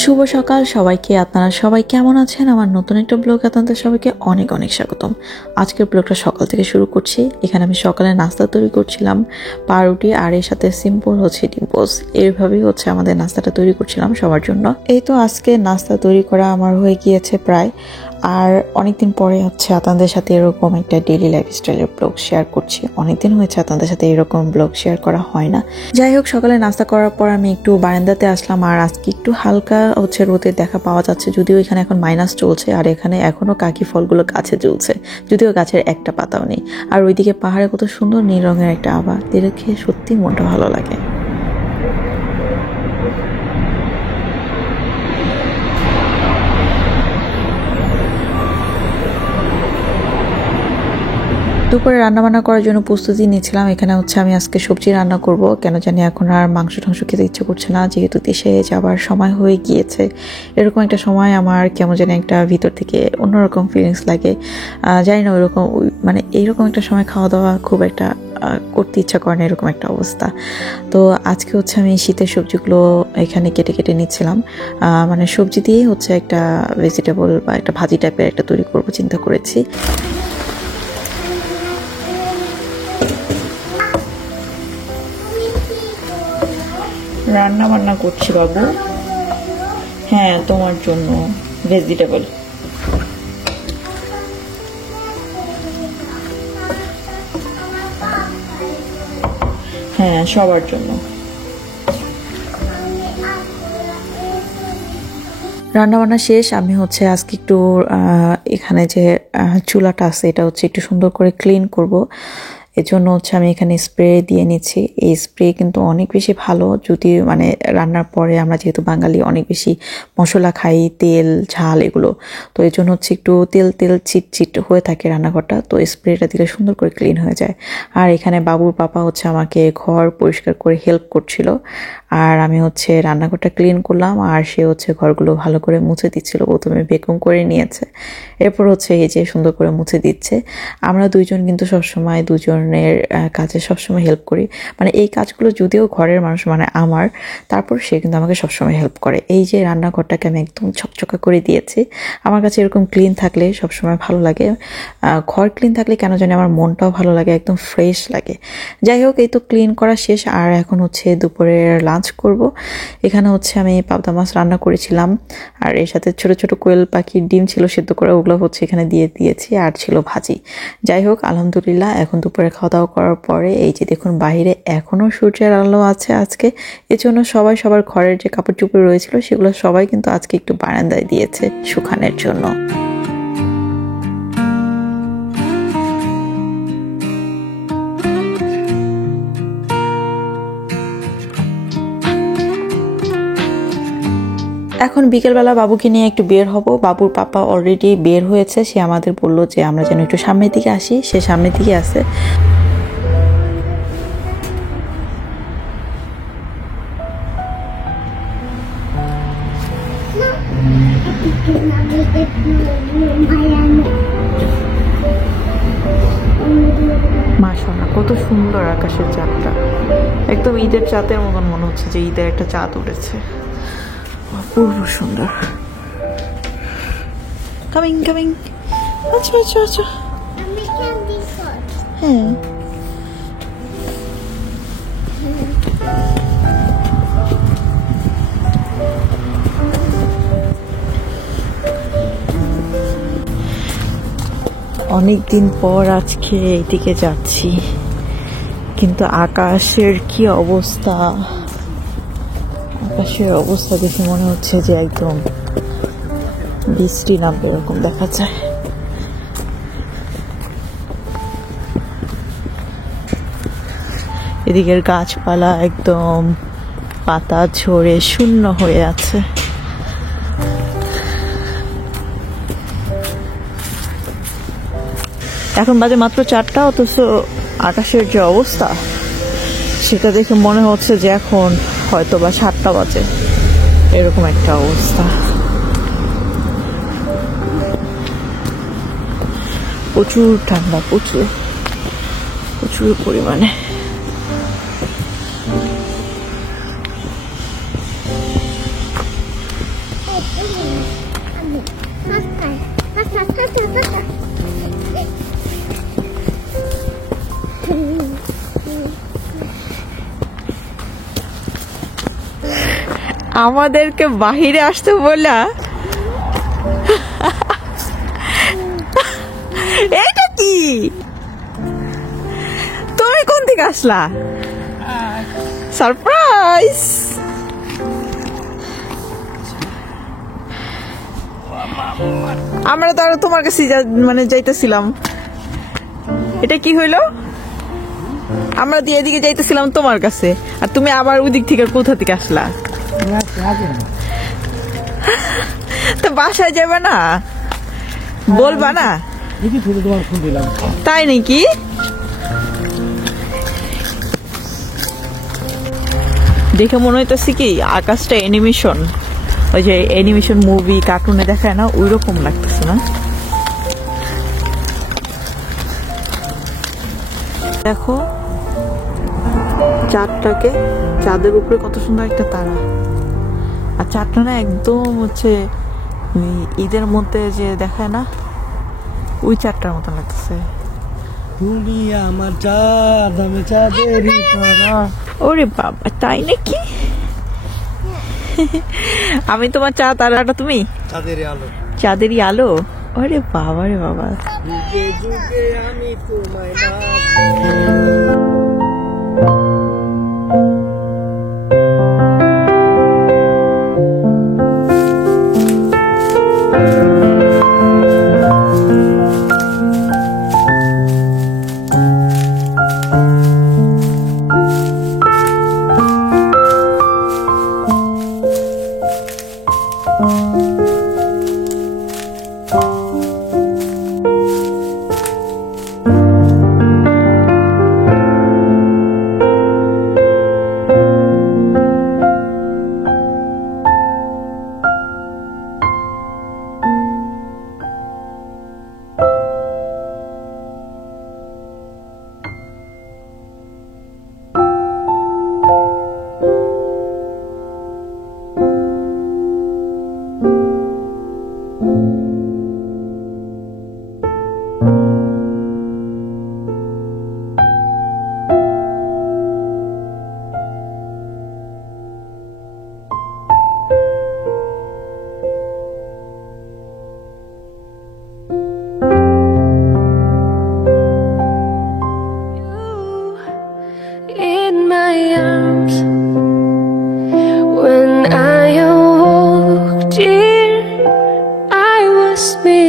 শুভ সকাল সবাইকে। আপনারা সবাই কেমন আছেন? আমার নতুন একটা ব্লগ আপনাদের সবাইকে অনেক অনেক স্বাগতম। আজকের ব্লগটা সকাল থেকে শুরু করছি। এখানে আমি সকালে নাস্তা তৈরি করছিলাম, পাউরুটি আর এর সাথে সিম্পল হচ্ছে ডিম পোস্ট। এইভাবেই হচ্ছে আমাদের নাস্তাটা তৈরি করছিলাম সবার জন্য। এই তো আজকে নাস্তা তৈরি করা আমার হয়ে গিয়েছে প্রায়। আর অনেকদিন পরে হচ্ছে আপনাদের সাথে এরকম একটা ডেইলি লাইফস্টাইলের ব্লগ শেয়ার করছি। অনেকদিন হয়েছে আপনাদের সাথে এরকম ব্লগ শেয়ার করা হয় না। যাই হোক, সকালে নাস্তা করার পর আমি একটু বারান্দাতে আসলাম। আর আজকে একটু হালকা হচ্ছে রোদের দেখা পাওয়া যাচ্ছে, যদিও এখানে এখন মাইনাস চলছে। আর এখানে এখনো কাকি ফলগুলো গাছে ঝুলছে, যদিও গাছের একটা পাতাও নেই। আর ওইদিকে পাহাড়ে কত সুন্দর নীল রঙের একটা আভা, দেখে সত্যি মনটা ভালো লাগে। দুপুরে রান্নাবান্না করার জন্য প্রস্তুতি নিচ্ছিলাম। এখানে হচ্ছে আমি আজকে সবজি রান্না করব। কেন জানি এখন আর মাংস টাংস খেতে ইচ্ছে করছে না, যেহেতু দেশে যাবার সময় হয়ে গিয়েছে। এরকম একটা সময় আমার কেমন জানি একটা ভিতর থেকে অন্যরকম ফিলিংস লাগে। জানি না ওইরকম মানে এইরকম একটা সময় খাওয়া দাওয়া খুব একটা করতে ইচ্ছা করে না, এরকম একটা অবস্থা। তো আজকে হচ্ছে আমি শীতের সবজিগুলো এখানে কেটে কেটে নিচ্ছিলাম। মানে সবজি দিয়ে হচ্ছে একটা ভেজিটেবল বা একটা ভাজি টাইপের একটা তৈরি করব চিন্তা করেছি। রান্না বান্না করছি বাবু। হ্যাঁ, তোমার জন্য ভেজিটেবল। হ্যাঁ, সবার জন্য। রান্নাবান্না শেষ। আমি হচ্ছে আজকে একটু এখানে যে চুলাটা আছে এটা হচ্ছে একটু সুন্দর করে ক্লিন করব। এজন্য হচ্ছে আমি এখানে স্প্রে দিয়ে নিচ্ছি। এই স্প্রে কিন্তু অনেক বেশি ভালো, যদি মানে রান্নার পরে আমরা যেহেতু বাঙালি অনেক বেশি মশলা খাই, তেল ঝাল এগুলো, তো এই জন্য হচ্ছে একটু তেল তেল চিটচিট হয়ে থাকে রান্নাঘরটা। তো স্প্রেটা দিলে সুন্দর করে ক্লিন হয়ে যায়। আর এখানে বাবুর পাপা হচ্ছে আমাকে ঘর পরিষ্কার করে হেল্প করছিল, আর আমি হচ্ছে রান্নাঘরটা ক্লিন করলাম। আর সে হচ্ছে ঘরগুলো ভালো করে মুছে দিচ্ছিল। প্রথমে ভ্যাকুম করে নিয়েছে, এরপর হচ্ছে এই যে সুন্দর করে মুছে দিচ্ছে। আমরা দুইজন কিন্তু সবসময় দুজনের কাজে সবসময় হেল্প করি। মানে এই কাজগুলো যদিও ঘরের মানুষ মানে আমার, তারপর সে কিন্তু আমাকে সবসময় হেল্প করে। এই যে রান্নাঘরটাকে আমি একদম ছকছকা করে দিয়েছি। আমার কাছে এরকম ক্লিন থাকলে সবসময় ভালো লাগে। ঘর ক্লিন থাকলে কেন জানি আমার মনটাও ভালো লাগে, একদম ফ্রেশ লাগে। যাই হোক, এই তো ক্লিন করা শেষ। আর এখন হচ্ছে দুপুরের লাঞ্চ করব। এখানে হচ্ছে আমি পাবদা মাছ রান্না করেছিলাম, আর এর সাথে ছোট ছোট কোয়েল পাখির ডিম ছিল সেদ্ধ করে, ওগুলো হচ্ছে এখানে দিয়ে দিয়েছি। আর ছিল ভাজি। যাই হোক, আলহামদুলিল্লাহ এখন দুপুরে খাওয়া দাওয়া করার পরে এই যে দেখুন বাইরে এখনও সূর্যের আলো আছে আজকে। এজন্য সবাই সবার ঘরের যে কাপড় চোপড় রয়েছিল সেগুলো সবাই কিন্তু আজকে একটু বারান্দায় দিয়েছে শুকানোর জন্য। এখন বিকেলবেলা বাবুকে নিয়ে একটু বের হব। বাবুর পাপা অলরেডি বের হয়েছে, সে আমাদের বললো যে আমরা যেন একটু সামনের দিকে আসি। সে সামনের দিকে আছে। মাশাআল্লাহ, কত সুন্দর আকাশের চাঁদটা, একদম ঈদের চাঁদের মতন মনে হচ্ছে যে ঈদের একটা চাঁদ উঠেছে। অপূর্ব সুন্দর। Coming coming. আচ্ছা আচ্ছা আচ্ছা। হ্যাঁ, অনেকদিন পর আজকে এইদিকে যাচ্ছি, কিন্তু আকাশের কি অবস্থা! আকাশের অবস্থা দেখে মনে হচ্ছে যে একদম বৃষ্টি নামবে এরকম দেখা যায়। এদিকের গাছপালা একদম পাতা ঝরে শূন্য হয়ে আছে। এখন বাজে মাত্র 4টা, অথচ আকাশের যে অবস্থা সেটা দেখে মনে হচ্ছে যে এখন হয়তো বা 7টা বাজে, এরকম একটা অবস্থা। প্রচুর ঠান্ডা, প্রচুর প্রচুর পরিমাণে। আমাদেরকে বাহিরে আসতে বললা এটা কি তুমি কোন থেকে আসলা সারপ্রাইজ আমরা তো তোমার কাছে মানে যাইতেছিলাম এটা কি হইলো আমরা দিয়ে এদিকে যাইতেছিলাম তোমার কাছে আর তুমি আবার ওই দিক থেকে কোথা থেকে আসলা তো বাসায় যাবে না বলবা না তাই নাকি দেখে মনে হইতেছে কি আকাশটা অ্যানিমেশন ওই যে অ্যানিমেশন মুভি কার্টুনে দেখায় না ওই রকম লাগতেছে না দেখো চাঁদটাকে চাঁদের উপরে কত সুন্দর একটা তারা আর চাঁদটা না একদম হচ্ছে ঈদের মধ্যে যে দেখায় না ওই চাঁদটার মতো লাগতেছে তুমি আমার চাঁদ আমি চাঁদেরই তারা ওরে বাবা তাই নাকি আমি তোমার চাঁদ তারাটা তুমি চাঁদেরই আলো চাঁদেরই আলো ওরে বাবা রে বাবা যুগে যুগে আমি তোমায়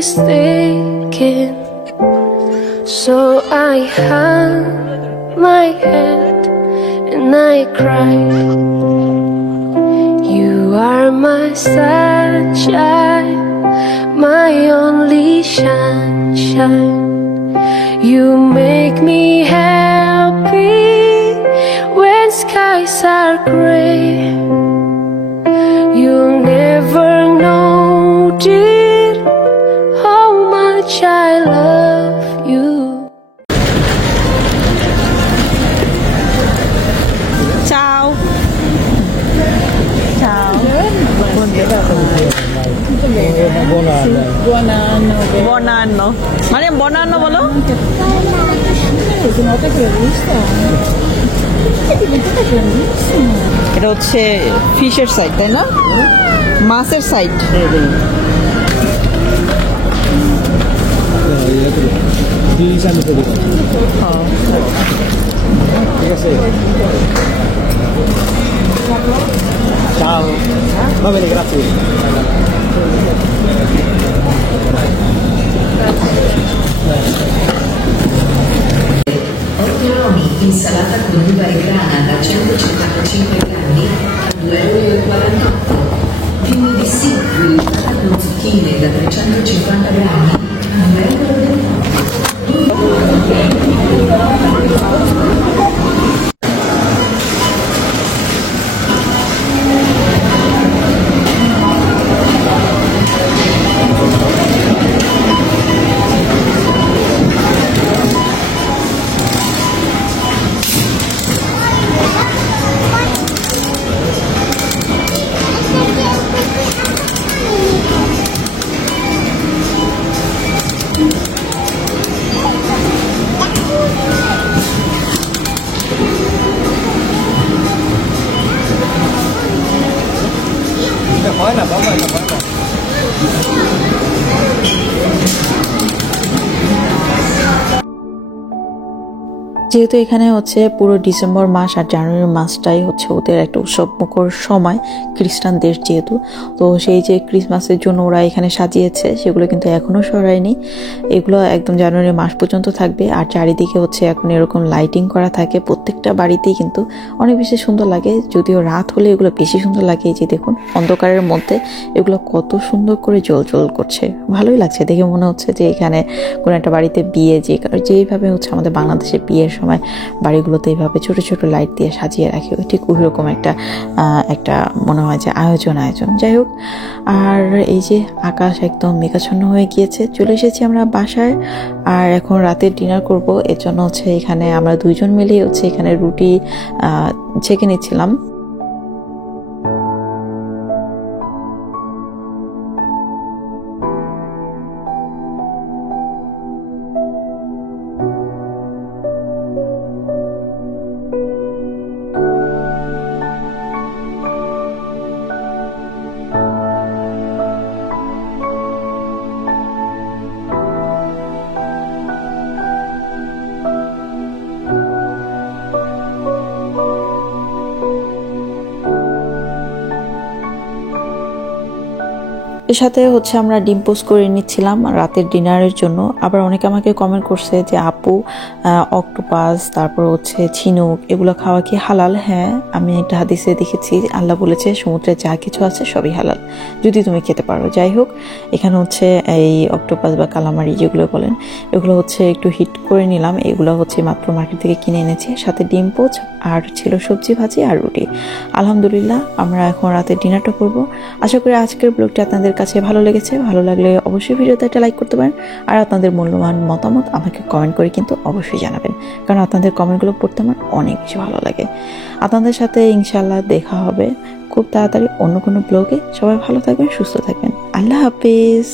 mistaken, so I hung my head and I cried. You are my sunshine, my only sunshine. You make me happy when skies are gray. You'll never know, dear, how much I love you. Ciao. Ciao. Buon anno. Buon anno. Maria, buon anno bolo? Una volta che l'ho vista è diventata grandissima. এটা হচ্ছে ফিশের side তাই না মাছের side Ciao. Va bene, grazie. Occhioloni, insalata con uva e grana da 155 grammi a 2,48 €. Piumi di seafood con zucchine da 350 grammi a 2,28 €. ভয় না বাবা, না ভয় না। যেহেতু এখানে হচ্ছে পুরো ডিসেম্বর মাস আর জানুয়ারি মাসটাই হচ্ছে ওদের একটা উৎসবমুখর সময়, খ্রিস্টান দেশ যেহেতু, তো সেই যে ক্রিসমাসের জন্য ওরা এখানে সাজিয়েছে সেগুলো কিন্তু এখনও সরায়নি। এগুলো একদম জানুয়ারি মাস পর্যন্ত থাকবে। আর চারিদিকে হচ্ছে এখন এরকম লাইটিং করা থাকে, প্রত্যেকটা বাড়িতেই কিন্তু অনেক বেশি সুন্দর লাগে। যদিও রাত হলে এগুলো বেশি সুন্দর লাগে। এই যে দেখুন অন্ধকারের মধ্যে এগুলো কত সুন্দর করে জ্বল করছে, ভালোই লাগছে দেখে। মনে হচ্ছে যে এখানে কোনো একটা বাড়িতে বিয়ে, যেইভাবে হচ্ছে আমাদের বাংলাদেশে বিয়ের সময় বাড়িগুলোতে এইভাবে ছোট ছোট লাইট দিয়ে সাজিয়ে রাখে, ঠিক ওই রকম একটা মনে হয় যে আয়োজন। যাই হোক, আর এই যে আকাশ একদম মেঘাচ্ছন্ন হয়ে গিয়েছে। চলে এসেছি আমরা বাসায়, আর এখন রাতের ডিনার করব। এর জন্য হচ্ছে এখানে আমরা দুইজন মিলে হচ্ছে এখানে রুটি ছেঁকে নিচ্ছিলাম। এর সাথে হচ্ছে আমরা ডিম পোস্ট করে নিচ্ছিলাম রাতের ডিনারের জন্য। আবার অনেকে আমাকে কমেন্ট করছে যে আপু অক্টোপাস, তারপর হচ্ছে ঝিনুক, এগুলো খাওয়া কি হালাল? হ্যাঁ, আমি একটা হাদিসে দেখেছি আল্লাহ বলেছে সমুদ্রে যা কিছু আছে সবই হালাল, যদি তুমি খেতে পারো। যাই হোক, এখানে হচ্ছে এই অক্টোপাস বা কালামারি যেগুলো বলেন, এগুলো হচ্ছে একটু হিট করে নিলাম। এগুলো হচ্ছে মাত্র মার্কেট থেকে কিনে এনেছি। সাথে ডিম পোচ আর ছিল সবজি ভাজি আর রুটি। আলহামদুলিল্লাহ, আমরা এখন রাতে ডিনারটা করব। আশা করি আজকের ব্লগটি আপনাদের কাছে ভালো লেগেছে। ভালো লাগলে অবশ্যই ভিডিওতে একটা লাইক করতে পারেন, আর আপনাদের মূল্যবান মতামত আমাকে কমেন্ট করে কিন্তু অবশ্যই জানাবেন, কারণ আপনাদের কমেন্টগুলো পড়তে আমার অনেক বেশি ভালো লাগে। আপনাদের সাথে ইনশাআল্লাহ দেখা হবে খুব তাড়াতাড়ি অন্য কোনো ব্লগে। সবাই ভালো থাকবেন, সুস্থ থাকবেন। আল্লাহ হাফিজ।